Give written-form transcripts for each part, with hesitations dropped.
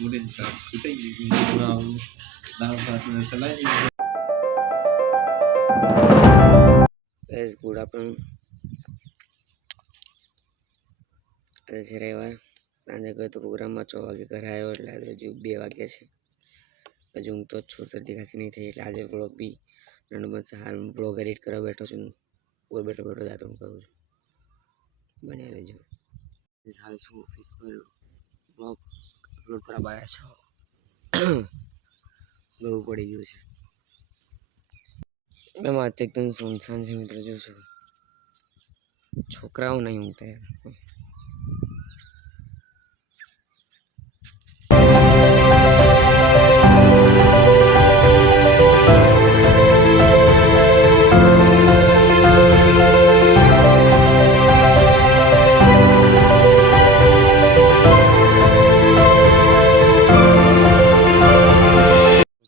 kemudian kita mau nafasnya selain guys, good afternoon. આજે છે રવિવાર, સાંજે ગયો તો પ્રોગ્રામમાં 6 વાગે ઘરે આવ્યો એટલે આજે હજુ 2 વાગ્યા છે. હજુ હું તો છું, શરદી ખાંસી નહીં થઈ એટલે આજે વ્લોગ બી નાનો બનશે. હાલ હું વ્લોગ એડિટ કરવા બેઠો છું, ઉપર બેઠો જાતો હું કરું છું, બન્યા રહેજો. હાલ છું ઓફિસ પર, વ્લોગ અપલોડ કરવા આવ્યા છો. ગળું પડી ગયું છે એટલે વાત એકદમ સુનસાન છે મિત્રો. જોશો છોકરાઓ નહીં ઊંઘતા યાર.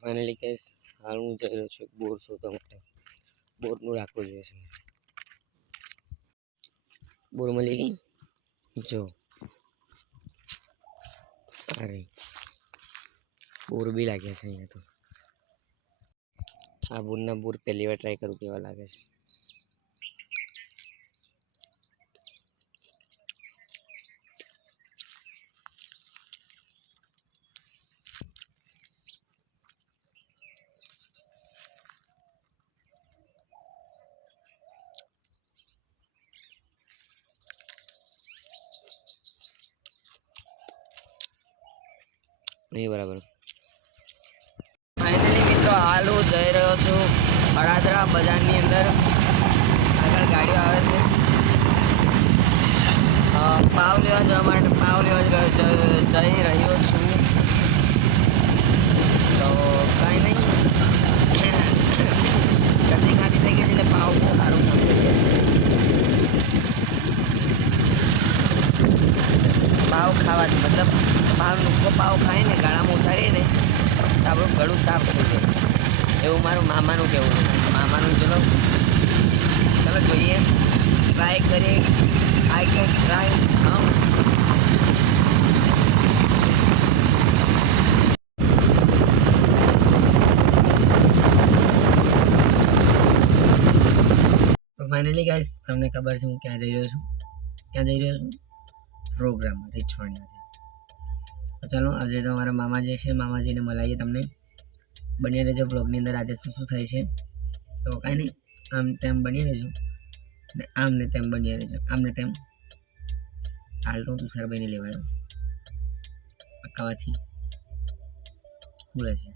ફાઇનલી કેસ હાલ હું જઈ રહ્યો છું બોર શોધવા માટે. બોરનું રાખવું જોઈએ છે. બોર મળી ગઈ જો. અરે બોર બી લાગ્યા છે અહીંયા તો. આ બોરના બોર પહેલી વાર ટ્રાય કરું કેવા લાગે છે. નહીં બરાબર. ફાઇનલી મિત્રો હાલ હું જઈ રહ્યો છું અડાદરા બજારની અંદર. આગળ ગાડીઓ આવે છે. પાવ લેવા જવા માટે પાવ લેવા જઈ રહ્યો છું. તો કાંઈ નહીં, શરદી ખાંસી થઈ ગઈ એટલે પાવ બહુ સારું થતું છે. પાવ ખાવાથી મતલબ બહાર નુક્કો પાવ ખાય ને ગાળામાં ઉતારીએ ને તો આપણું ગળું સાફ થઈ જાય એવું મારું મામાનું કહેવું છે. મામાનું ચલો જોઈએ, ટ્રાય કરીએ. I can try. તો ફાઇનલી ગાઈસ, તમને ખબર છે હું ક્યાં જઈ રહ્યો છું? પ્રોગ્રામમાં રીછવાણિયા છે. તો ચાલો આજે તો અમારા મામાજી છે, મામાજીને મળાવીએ તમને. બન્યા રહેજો બ્લોગની અંદર. આજે શું શું થાય છે તો કાંઈ નહીં, આમ તેમ બન્યા રહેજો ને આમ ને તેમ બન્યા રહેજો. આમ ને તેમ. હાલ તો તુષારભાઈને લેવાયો અકાવાથી ખુલે છે.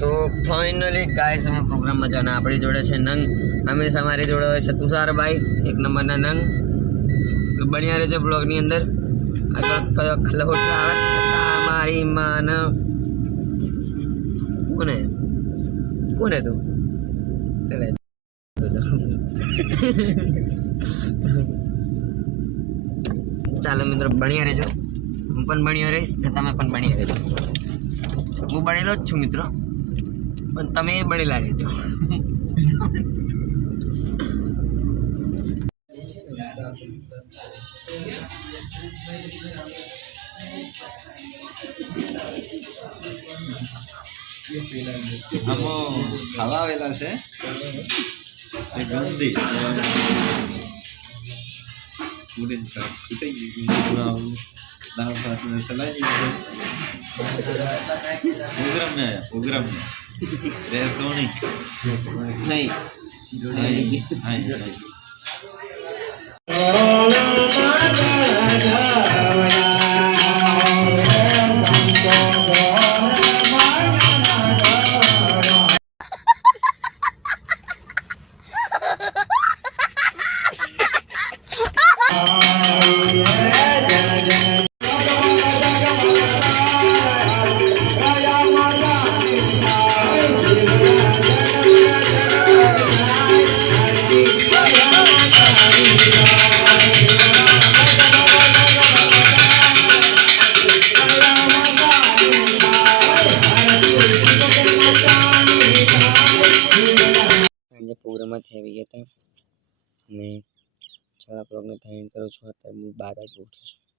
તો ફાઇનલી ગાઈસ અમે પ્રોગ્રામમાં જવાના. આપણી જોડે છે નંગ, હંમેશા અમારી જોડે હોય છે તુષારભાઈ, એક નંબરના નંગ. બન્યા રહેજો બ્લોગની અંદર. આગળ કયો ખલહોટ આવે છતાં મારી માન. કોને તું ચાલો મિત્રો, બન્યા રહેજો. હું પણ બન્યો રહીશ ને તમે પણ બન્યા રહેજો. હું બનેલો જ છું મિત્રો, પણ તમે બનેલા રહેજો. આમાં ખાવા આવેલા છે ગંદી kemudian kita mau nafasnya selain programnya Resonic hai ગામમાંથી આવી ગયા હતા અને ચાલો બ્લોગને થાય કરું છું. અત્યારે હું 12 વાગે ઉઠ્યો છું.